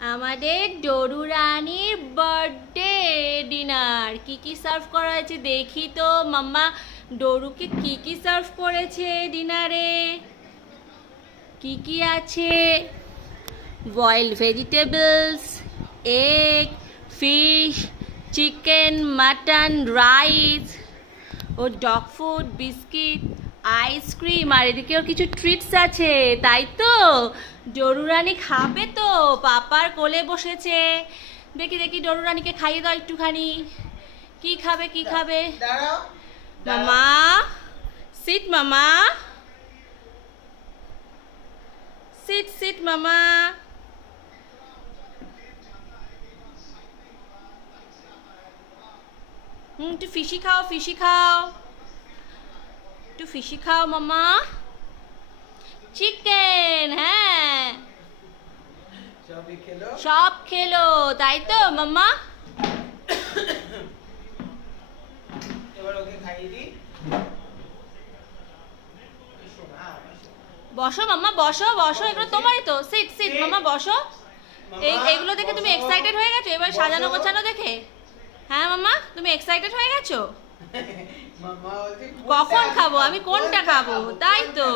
আমাদের ডরু রানীর birthday dinner. কি সার্ভ করা হয়েছে দেখি তো মাম্মা। ডরুকে কি সার্ভ করেছে ডিনারে? কি আছে? Boiled vegetables, egg, fish, chicken, mutton, rice ও ডগ ফুড, বিস্কিট, আইসক্রিম। আর এদিকেও কিছু ট্রিটস আছে, তাই তো? ডরু রানী খাবে তো? পাপার কোলে বসেছে। দেখি ডরু রানীকে খাইয়ে দাও একটুখানি। কি খাবে? মামা, সিট মামা, সিট মামা। একটু ফিশি খাও, একটু ফিশি খাও মামা। চিকেন, হ্যাঁ সব খেলো, তাই তো মাম্মা? বসো মাম্মা, বসো, এগুলো তোমারই তো। সিট মাম্মা, বসো। এইগুলো দেখে তুমি এক্সাইটেড হয়ে গেছো এবার সাজানো গোছানো দেখে? হ্যাঁ মাম্মা, তুমি এক্সাইটেড হয়ে গেছো? কখন খাবো আমি? কোনটা খাবো? তাই তো।